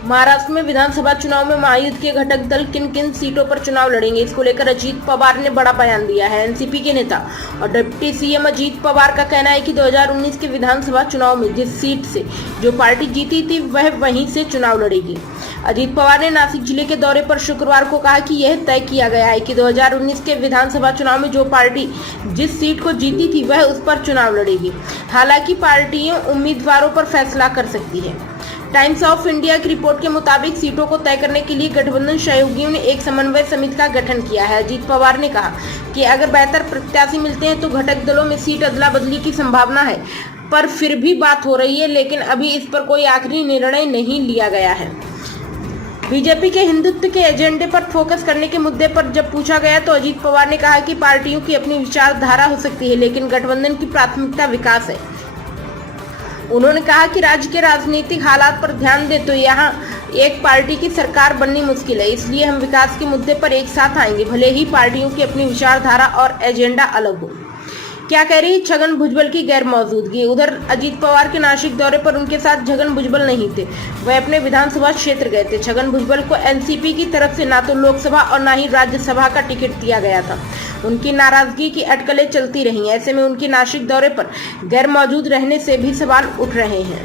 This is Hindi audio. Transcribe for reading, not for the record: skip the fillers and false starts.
महाराष्ट्र में विधानसभा चुनाव में महायुद्ध के घटक दल किन किन सीटों पर चुनाव लड़ेंगे, इसको लेकर अजीत पवार ने बड़ा बयान दिया है। एनसीपी के नेता और डिप्टी सीएम अजीत पवार का कहना है कि 2019 के विधानसभा चुनाव में जिस सीट से जो पार्टी जीती थी वह वहीं से चुनाव लड़ेगी। अजीत पवार ने नासिक जिले के दौरे पर शुक्रवार को कहा कि यह तय किया गया है कि 2019 के विधानसभा चुनाव में जो पार्टी जिस सीट को जीती थी वह उस पर चुनाव लड़ेगी। हालांकि पार्टियां उम्मीदवारों पर फैसला कर सकती है। टाइम्स ऑफ इंडिया की रिपोर्ट के मुताबिक सीटों को तय करने के लिए गठबंधन सहयोगियों ने एक समन्वय समिति का गठन किया है। अजीत पवार ने कहा कि अगर बेहतर प्रत्याशी मिलते हैं तो घटक दलों में सीट अदला बदली की संभावना है, पर फिर भी बात हो रही है, लेकिन अभी इस पर कोई आखिरी निर्णय नहीं लिया गया है। बीजेपी के हिंदुत्व के एजेंडे पर फोकस करने के मुद्दे पर जब पूछा गया तो अजीत पवार ने कहा कि पार्टियों की अपनी विचारधारा हो सकती है, लेकिन गठबंधन की प्राथमिकता विकास है। उन्होंने कहा कि राज्य के राजनीतिक हालात पर ध्यान दे तो यहाँ एक पार्टी की सरकार बननी मुश्किल है, इसलिए हम विकास के मुद्दे पर एक साथ आएंगे, भले ही पार्टियों की अपनी विचारधारा और एजेंडा अलग हो। क्या कह रही छगन भुजबल की गैर मौजूदगी। उधर अजीत पवार के नासिक दौरे पर उनके साथ छगन भुजबल नहीं थे, वह अपने विधानसभा क्षेत्र गए थे। छगन भुजबल को एनसीपी की तरफ से ना तो लोकसभा और ना ही राज्यसभा का टिकट दिया गया था। उनकी नाराजगी की अटकलें चलती रही। ऐसे में उनके नासिक दौरे पर गैर मौजूद रहने से भी सवाल उठ रहे हैं।